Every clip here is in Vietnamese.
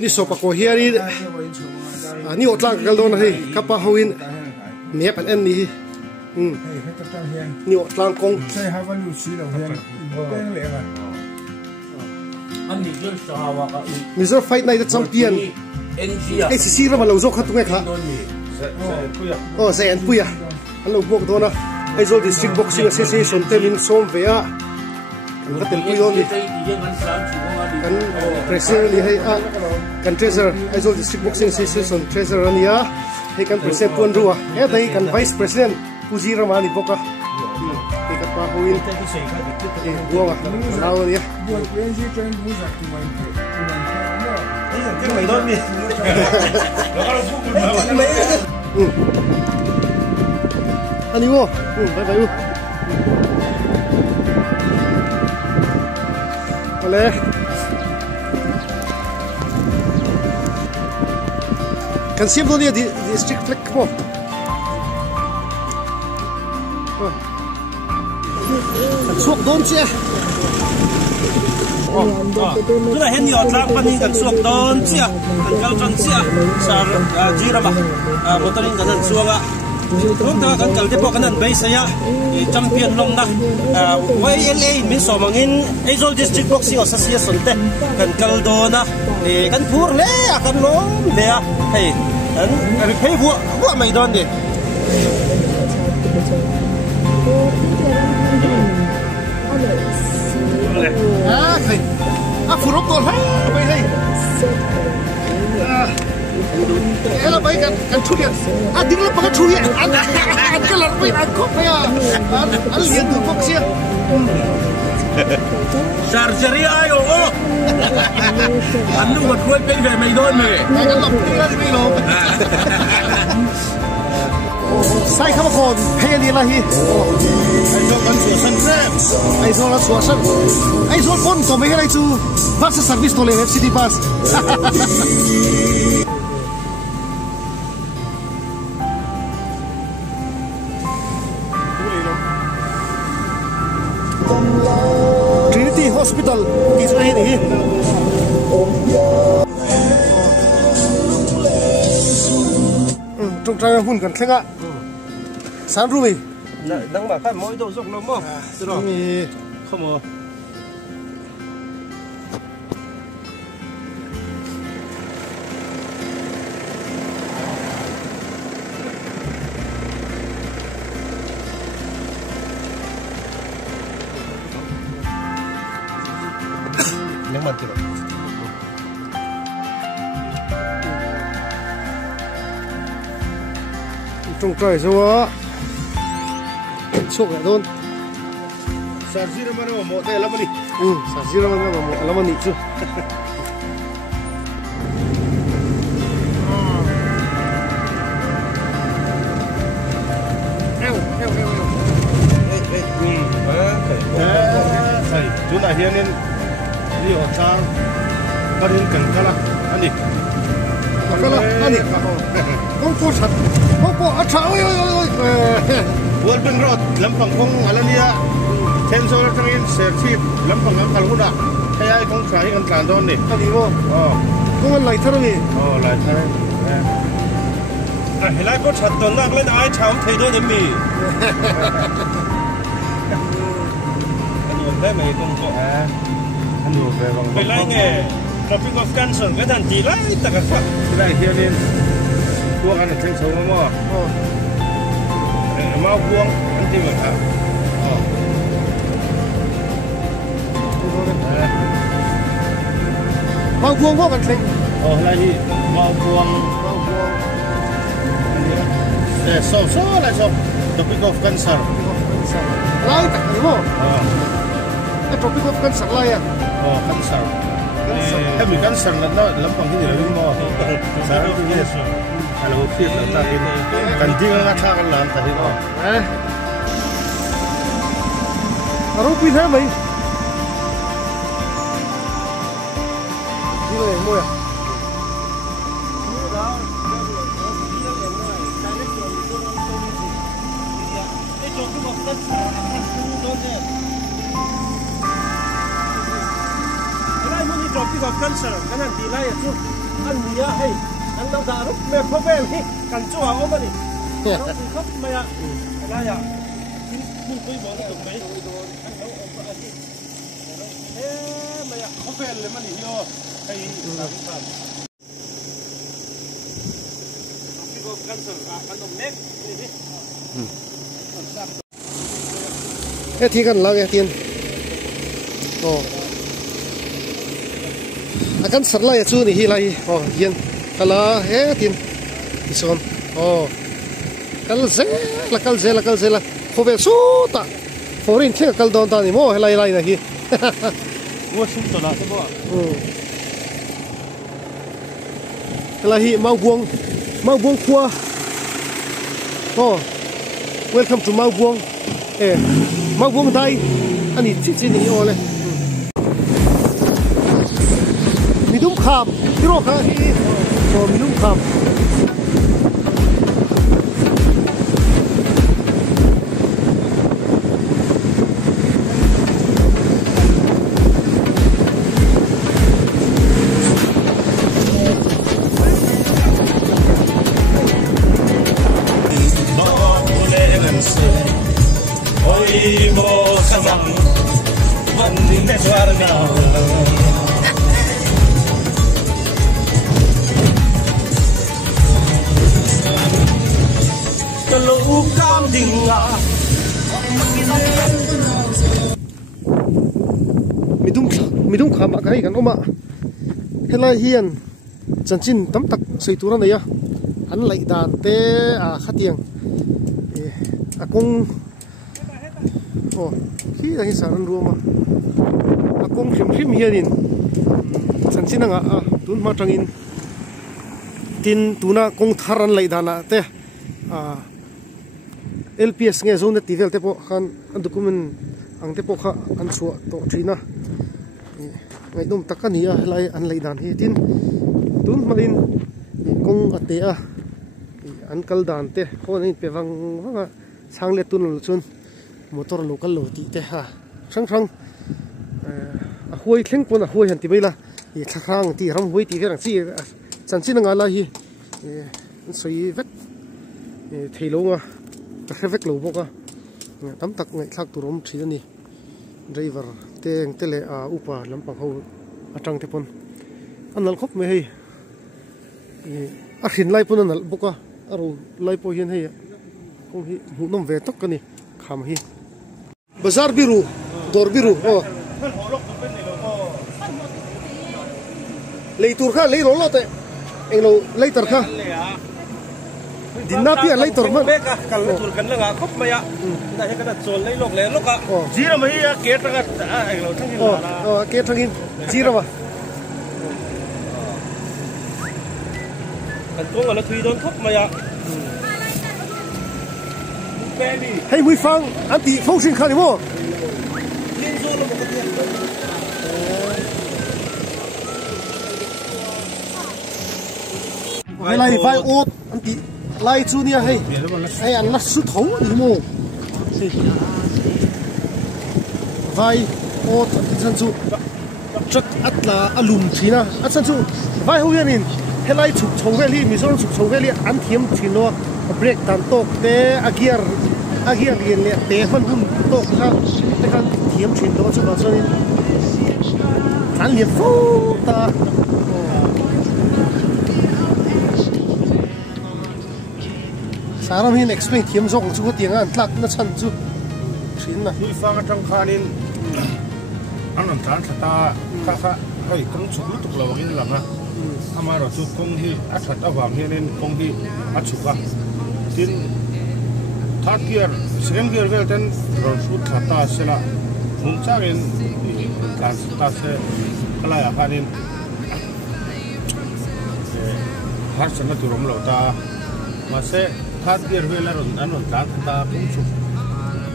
ini sopa ko hiari ni otlang kal don hei kapa hoin mep an en ni ni otlang kong Mr. Fight Night Champion ai si ra malo zok khatu ngai kha oh sai an puya an lo bok dona ai zol district boxing association temin som vea kan tel puyo ni kan president ni hai kan treasurer ai zol district boxing association treasurer ania hai kan president pon ruwa he dai kan vice president puji ramani boka ke ka pa hoin e buwa lao ni cái mày nói mi anh yêu bye bye oleh kan siap tu dia di district flag mo suok don sia chúng ta hiện giờ đang phân tích suốt đơn chia, cần chân chia, sao gì ra mà, một tuần cần ăn suốt á, chúng ta cần cần tiếp tục cần ăn bấy say á, champion long đó, với LA mình so bằng in Azul District Boxing Association thế, cần cần đồ na, cần phur lẽ, cần lom lẽ, hey, cần phải vua mày đón đi. Furuk tol ha bai hai ela bai kan thuya ding la pa thuya an ka lar bai an ko pa an lian du box ya surgery ayo an nu wat khoi bai ve mai don me kan lop ti la mai lo sai kham khon phe ni la hi ai zo kan su san sem ai zo la su san ai zo pon to me lai chu bus service to le city bus Trinity Hospital ki so hi ni trong trai hun kan thlenga san rumi dang ba khai moi do zok no mo tro mi khomo nang mat tro trong trời số sụp lại thôi. Sản gì mà nó một đây lắm đi. Sản gì mà nó một lắm đi chứ. Chúng ta hiện nên đi ở trang, có đến cần cái là anh đi. Cái là anh đi. Không có sạch, không có áo ôi ôi ôi. Buat benrot, lempang kong alania, tensor tengin serti, lempang angkal muda. Kayak kong cari kan kandon ni. Tadi mo. Oh. Kong kan lighter ni. Oh lighter. Helai ko chat don nak len ai cham thei do ni mi. Anh yêu thế mày công cụ. Anh yêu về bằng. Về lại nghe, Tropic of Cancer cái thằng chỉ lại tất cả các. Đây hiện nên buông ăn thành số mà. Mau buông anh tìm được hả? Mau buông có cần sinh. Là gì? Mau buông. Để số là số. Tropic of Cancer. Lai tak ni mo. Tropic of Cancer lai à? Cancer. Kami cancer na lampang hindi rin mo. Sarap ni. Kalau fit tak ini kan dia ngata kan lan tadi ko. Aru pi tha mai. Đi về mua à? Tropic of Cancer, kan nanti lah ya tu. อันนี้ให้อันนั้นดารุแม่พ่อแม่นี่กันจู่เอามานี่เราสิครับไม่อะอะไรอะมึงคุยบอกนี่ตรงไหนไม่อะพ่อแม่เลยมันนี่โย่ไอ้สามสามพี่ก็กันสั่งกันตรงเล็กนี่เฮ้ที่กันแล้วไงเตียนโอ้akan sarla ya chu ni hi lai oh hian kala he tin ison oh kal zela khovel su ta forin theng kal don ta ni mo helai lai na hi wo sum to la bo kala hi mau buang khua oh welcome to mau buang dai ani chi ni ole midum kham tiro kha hi oh midum kham midum kham kai kan oma helai hian chanchin tam tak seitura nei a an lai dan te a khatiang akong oh hi da hi saran roma akong khim hianin chanchin anga tun ma tangin tin tuna kong tharan lai dana te LPS nge zone tivel te po khan an document ang te po kha an chua to thina ngai dum takania lai an lai dan hi tin tun malin kong ate a an kal dan te khon in pewang wanga sangle tun chun motor local lo ti te ha sang a huai thleng pon a huai han ti beila i thakhang ti ram huai ti verang chi chanchin nga la hi soi vek theilonga ka vek lo boka tam tak ngai thak turom thina ni driver teng tele a upa lampang ho atang te pon anal khop me hei a khin lai pon anal boka aro lai po hian hei kong hi mu nom ve tok kani kham hi bazar biru dor biru o leitur kha leiro lo te englo leitar kha dinna pia leitor man beka kal tur kan langa khop maya da he kana chol lei lok le loka jira mai ya ke tanga englo thangin la ke thangin jira wa kan tong ala thui don khop maya hey we found anti function kha ni mo lai vai ot anti lai chu nia hei ai an la su thau ni mo vai ot chan chu truck atla alum thina a chan chu vai ho yanin helai chuk chho veli mizon chuk chho veli an thiam thino break tan tok te agiar lian le te han hun tok kha te kan thiam thin do chu ba chunin an lian fu ta saram hin explain thiam zong chu tianga an tlak na chan chu thin na hi fanga tang khanin anon tran thata kha hoi kong chu tuk lawangin langa amaro chu kong hi a that awam hianin kong hi a chuka tin third gear second gear vel ten ron su thata sela mun changin kan ta se kala ya khanin har sana turom lo ta ma se third gear vel ron anon tran thata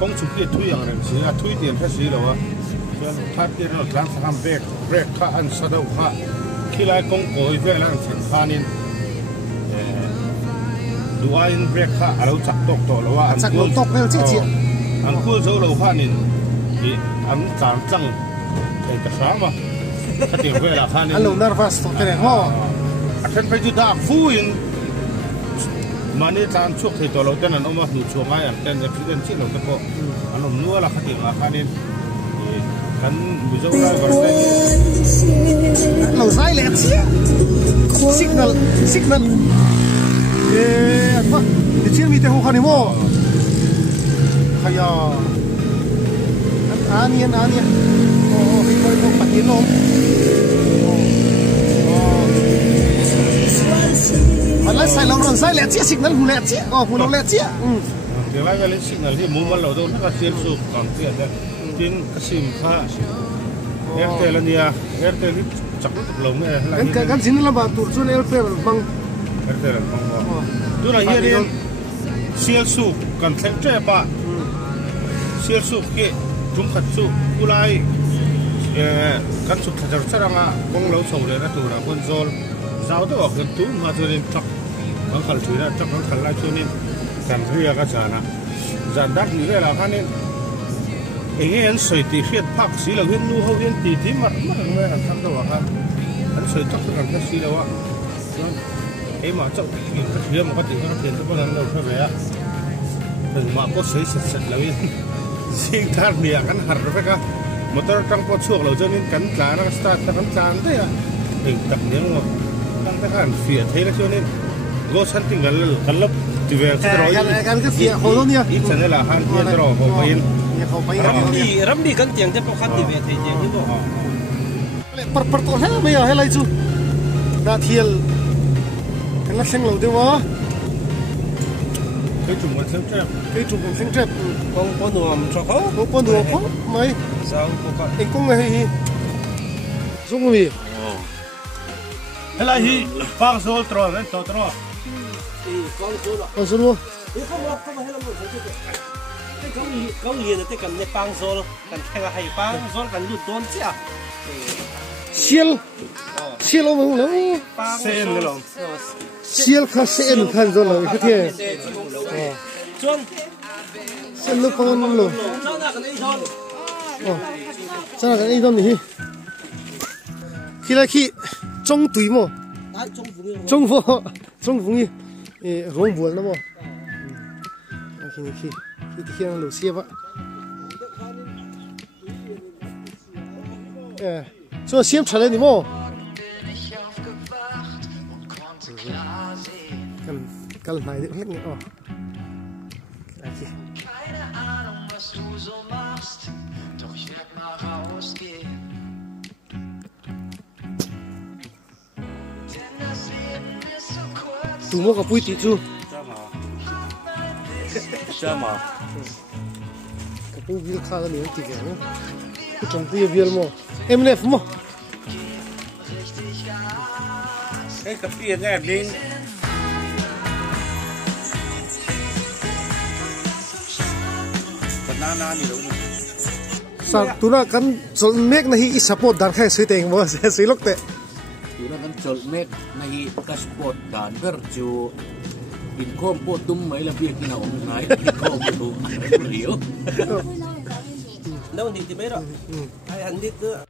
kong chu ki thui ang ren si a thui tian tha si lo wa third gear ron tran thakam brake kha an sadau kha khilai kong koi vel an chen khanin duain brake kha alo chak tok to lawa an chak tok vel chi chi an kul zo lo khanin ki an tang chang ei ka sama khatir vela khanin alo nervous to tere ho Akan pergi dah fuin. Mana tan cuk thì tolo tên anh ông mà nụ chuông ai anh tên accident chỉ lo cái bộ anh ông nuôi là khát tiền là khát nên kan bây giờ là gọi là lâu dài lẹ chứ signal anh mà đi chơi mi theo khăn đi mò hay à anh yên cái coi bắt tiền không mà lại sai lâu rồi sai lẹ chứ signal hù lẹ chứ hù lâu lẹ chứ cái này cái signal thì mua vào lâu đâu nó có tiền số còn tiền đấy tiền cái sim pha Airtel anh ya Airtel thì chắc là tục lâu này cái gì nó là bảo tụt xuống Airtel bằng Airtel bằng tu là hiện đi siêu số cần thêm trẻ ba siêu số kia chúng khát số u lai kan số thật ra rằng à con lâu sầu đấy là tu là con zol sao đó cái tu mà cho nên chắc con khát chui là chắc con khát lại cho nên cần thuê cái gì nè dàn đắt như thế là cái nên anh sợi thì hiện bắc xí là hiện nu hậu hiện tì mặt người hàng thằng đâu à anh sợi chắc là cái xí đâu à em mà chậu cái hiếm mà có tiền có tiền cho con đâu phải vậy đừng mà có sấy sệt là biết riêng thằng này cái hạt rồi cái motor trăng có chuộc rồi cho nên cắn cá nó start cắn cá thế à đừng tập những mà đang cái hàn phía thế là cho nên go săn tình cái lớp thì về sẽ rồi cái phía hồ luôn nha ít chân là hàn phía rồi hồ bay Ramdi kan tiang dia pokat di bete tiang itu. Pertol hết bây giờ hết lại chú. Đã thiel. Cái lắc xanh lâu tiêu mà. Cái chủng còn xanh trẹp. Cái chủng còn xanh trẹp. Con nuông cho khó. Con nuông khó. Mấy. Sao pokat? Anh cũng hay. Dung gì? Hết lại hi. Phang số trò đấy trò trò. Con số luôn. Không hết lắm rồi. Có gì là cái cần để băng số, cần thay hay băng số cần lụt đốn chứ à? Siêu ông nó. Sen cái lòng. Siêu khá sen khăn rồi là cái thế. Chọn. Sen lúc con luôn. Sao cái này đâu nhỉ? Khi trong túi mà. Trong vùng rong buồn lắm mà. Khi thì lẩu xiêm á, cho xiêm trở lên đi mò, cần này được hết nữa, tụi mua cái bụi tí chú. Chưa mà cái bụi viên khá là nhiều tiền nữa, cái trong bụi viên mà em lép mà cái cà phê này lên banana gì đâu sao tụi nó cần chọn make này ít support đàn khai suy tiền mà sẽ suy lốc tệ tụi nó cần chọn make này cái support đàn ver chu in com po tum mấy là việc như nào ông nói in com tu hiểu đâu thì biết rồi ai ăn biết nữa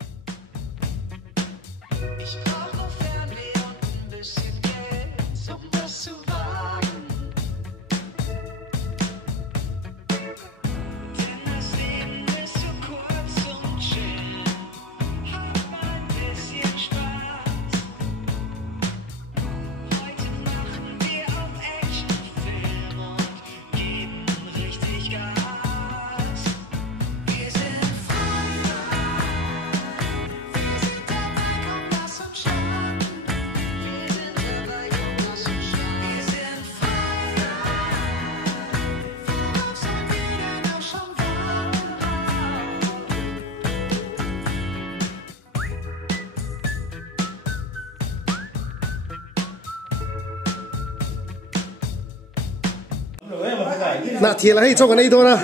nạ thiệt là hay cho cái này thôi nè,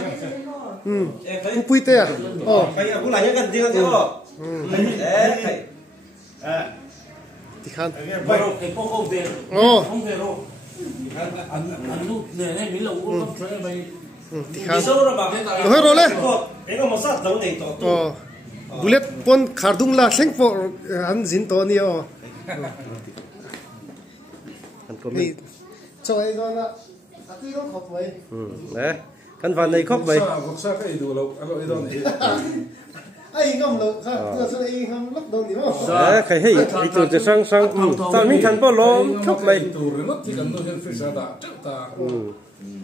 cũng bụi tê à, cái cũng là những cái gì đó thì khăn, cái po không về không về đâu anh lúc này mình là uống cà phê vậy thì khăn, số rồi mà hơi rồi đấy, cái con một sát giống này to bullet pon khardung la seng po an zin to ni kan comment cho ai đó là tí đó học vậy nè kan van này khóc vậy sa cái đồ lâu alo idon ai ngâm lâu ha tôi sẽ ai ngâm lắc đầu đi mà nè cái hay cáiตัวจะsang ta mình kan bao lom khóc vậyตัวเรื่องที่กันนู่นเห็นฟิชตาจุดตา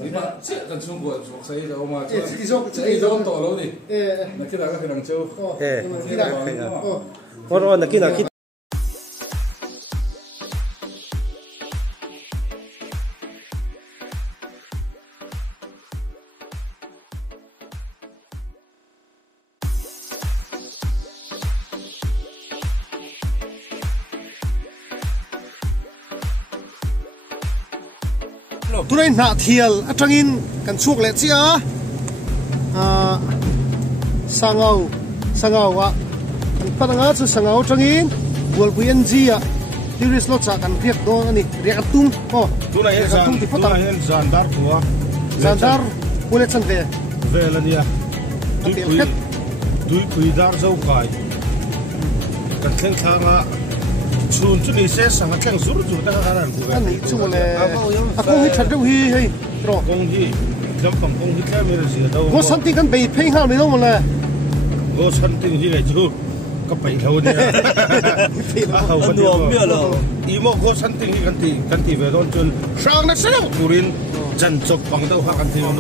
ที่มาเจ็ดกันช่วงก่อนช่วงใส่เรามาที่โดนต่อแล้วนี่นักกีฬาก็คือนังเจ้าที่ได้พอนักกีฬาตัวนี้หน้าเทียลอัตรังอินกันช่วงเล็กสิสังเอาวะปัญหาคือสังเอาจังอินวัวกุยันจีดิริสโลจากกันเรียกโดนนี่เรียกตุ้งตัวไหนตุ้งที่พัฒนาเห็นจันดาร์ตัวจันดาร์ผู้เล่นสันเวลเนี่ยดุยคุยดาร์เจ้าไก่กันเส้นทางละชุนนี่เสียสังกัดสุดจุดตั้งขนาดกูอันนี้ชุนเลยกงฮิชัดดูฮีเฮ้ยรอกงฮีจำปังกงฮีแค่ไม่ได้เสียดาวก็สันติกันไปเพ่งห้ามไม่ต้องมันเลยก็สันติที่ไหนจูก็ไปเท่านี้อันนู้นเบี้ยเลยอีโมก็สันติกันที่เวรอนจนช่างนั่นเสียตุรินจันจบปังเต้าหากันที่มัน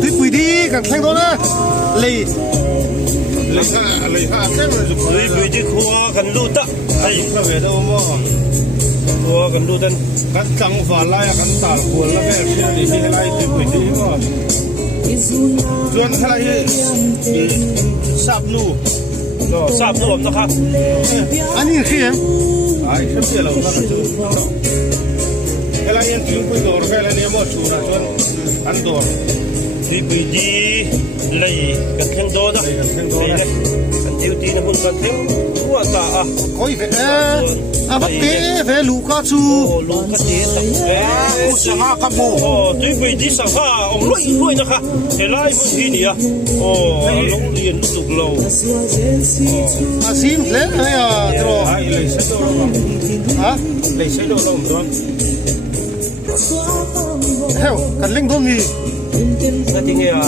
ที่ปุยดีกันแข่งตัวนะเลยเลยแค่มันจุดเลยปุยดีขัวกันดูตะไอ้ก็เวรมั่วขัวกันดูดันกันจังฟ้าไล่กันตาขัวแล้วแค่เสียดีที่ไล่ที่ปุยดีมั่วจนใครสับนูนะครับอันนี้คือยังไอ้เสียเราครับจูเวลายังถึงปุยตัวเวลาเนี่ยมั่วชูนะจนอันตัวที่ปุยดีเลยกันแข่งโดนะกันเดียวตีนะพุ่งกันแข่งขัวตาก็อีเบักเต้เวลูกาจูลูกาเต้สังหาขบูที่ปุยดีสังหาองลุยนะคะเฮลัยมุทีนี่ลงเรียนลูกเราซิมเลยตรอเลยเสด็จเราเลยเสด็จเราตรงเฮ้ยกันเล่งโดนมีนั่นจริงเหรอ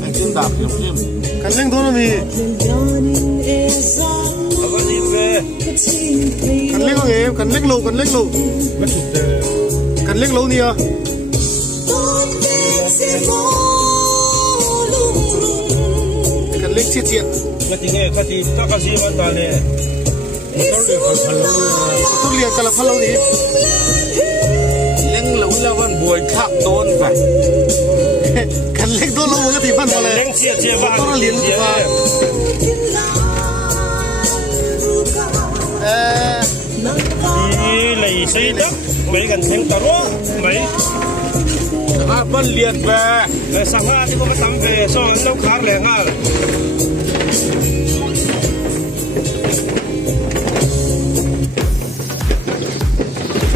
ไอ้จิ้มดาบจิ้มกันเล่งโดนมีเอาก็จิ้มไปกันเล่งเอ๋กันเล่งโลไม่ถูกกันเล่งโลเนี่ยกันเล่งเฉียดนั่นจริงเหรอข้าที่ถ้าข้าซีมันตาเนี่ยต้องเรียนกันละพันเราดิเลี้ยงหลงแล้วมันบวยขับโดนไปกันเล็กโดนลงก็ตีพันมาเลยเลี้ยงเสียบ้างต้องเรียนว่านี่เลยสิจ๊ะไม่กันแข่งตลอดไม่มันเรียนไปสังหารที่ก็มาทำไปสอนเราขาแรงอ่ะ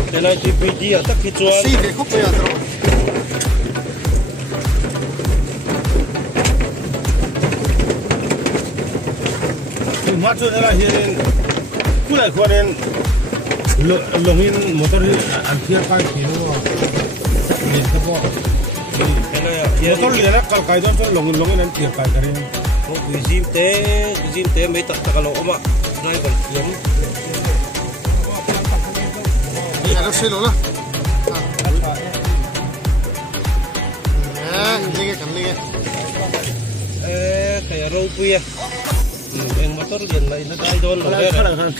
แต่ในที่ปีดีอ่ะตักที่จวนสี่เด็กเขาไปอ่ะตรงมาจนอะไรเห็นผู้ใดคนนั้นลงอินมอเตอร์อันเทียบไปขี่นู้นเนี่ยเขาบอกมอเตอร์เรียนแล้วใครต้องลงอินนั้นเทียบไปกันเลยโอ้ยจิมเต้ไม่ตัดตะกะโลออกมาได้ก่อนเขียนนี่อะไรเสร็จแล้วนี่กันkayak rupiah yang motor dia lain ada idol ada kan kan